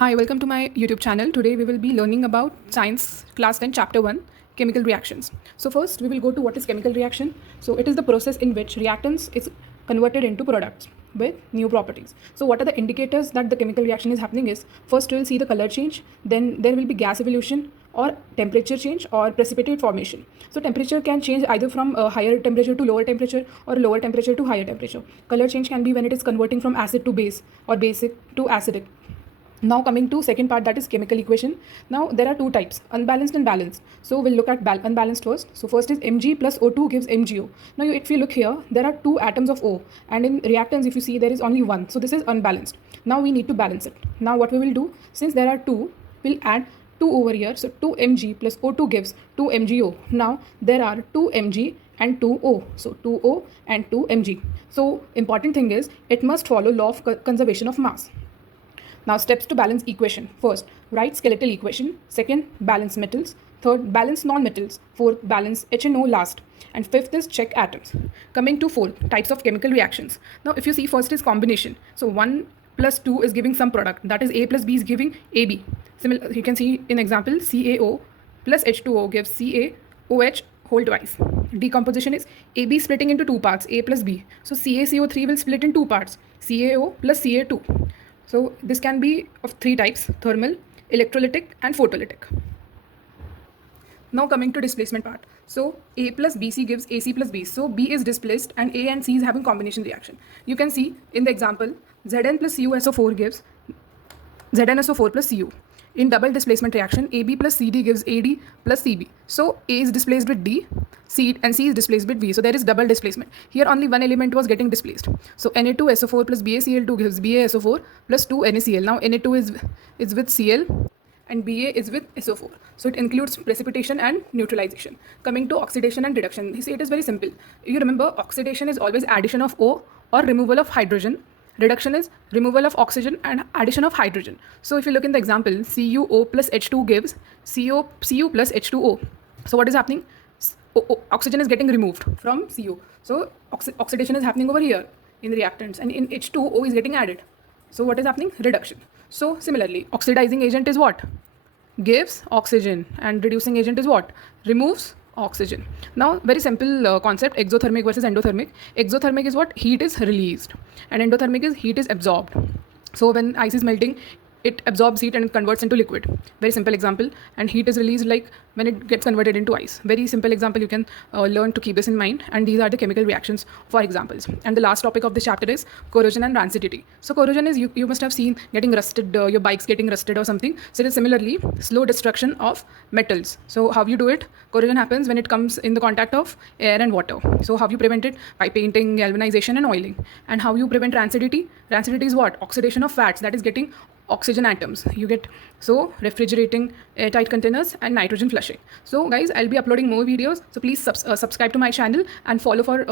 Hi, welcome to my YouTube channel. Today we will be learning about Science Class 10 Chapter 1 Chemical Reactions. So first we will go to what is chemical reaction. So it is the process in which reactants is converted into products with new properties. So what are the indicators that the chemical reaction is happening is, first we will see the color change, then there will be gas evolution or temperature change or precipitate formation. So temperature can change either from a higher temperature to lower temperature or lower temperature to higher temperature. Color change can be when it is converting from acid to base or basic to acidic. Now coming to second part, that is chemical equation. Now there are two types, unbalanced and balanced. So we'll look at unbalanced first. So first is Mg plus O2 gives MgO. Now if you look here, there are two atoms of O, and in reactants if you see there is only one. So this is unbalanced. Now we need to balance it. Now what we will do, since there are two, we'll add 2 over here. So 2 Mg plus O2 gives 2 MgO. Now there are 2 Mg and 2O. So 2O and 2 Mg. So important thing is it must follow law of conservation of mass. Now steps to balance equation. First, write skeletal equation. Second, balance metals. Third, balance non-metals. Fourth, balance HNO last. And fifth is check atoms. Coming to fourth, types of chemical reactions. Now if you see, first is combination. So 1 plus 2 is giving some product. That is A plus B is giving AB. Similar, you can see in example CaO plus H2O gives CaOH whole twice. Decomposition is AB splitting into two parts, A plus B. So CaCO3 will split in two parts, CaO plus Ca2. So this can be of three types: thermal, electrolytic and photolytic. Now coming to displacement part. So A plus BC gives AC plus B. So B is displaced and A and C is having combination reaction. You can see in the example Zn plus CuSO4 gives ZnSO4 plus Cu. In double displacement reaction, AB plus CD gives AD plus CB. So A is displaced with D, C and C is displaced with V. So there is double displacement. Here only one element was getting displaced. So Na2SO4 plus BaCl2 gives BaSO4 plus 2 NaCl. Now Na2 is with Cl and Ba is with SO4. So it includes precipitation and neutralization. Coming to oxidation and reduction, you see it is very simple. You remember oxidation is always addition of O or removal of hydrogen. Reduction is removal of oxygen and addition of hydrogen. So if you look in the example, CuO plus H2 gives Cu plus H2O. So what is happening? Oxygen is getting removed from Cu. So oxidation is happening over here in the reactants, and in H2O is getting added. So what is happening? Reduction. So similarly, oxidizing agent is what? Gives oxygen, and reducing agent is what? Removes oxygen. Now very simple concept, exothermic versus endothermic. Exothermic is what? Heat is released, and endothermic is heat is absorbed. So when ice is melting, it absorbs heat and it converts into liquid. Very simple example. And heat is released like when it gets converted into ice. Very simple example. You can learn to keep this in mind. And these are the chemical reactions for examples. And the last topic of this chapter is corrosion and rancidity. So corrosion is, you must have seen getting rusted, your bikes getting rusted or something. So it is similarly slow destruction of metals. So how you do it? Corrosion happens when it comes in the contact of air and water. So how you prevent it? By painting, galvanization and oiling. And how you prevent rancidity? Rancidity is what? Oxidation of fats, that is getting oxygen atoms you get. So refrigerating airtight containers and nitrogen flushing. So guys, I'll be uploading more videos, so please subscribe to my channel and follow for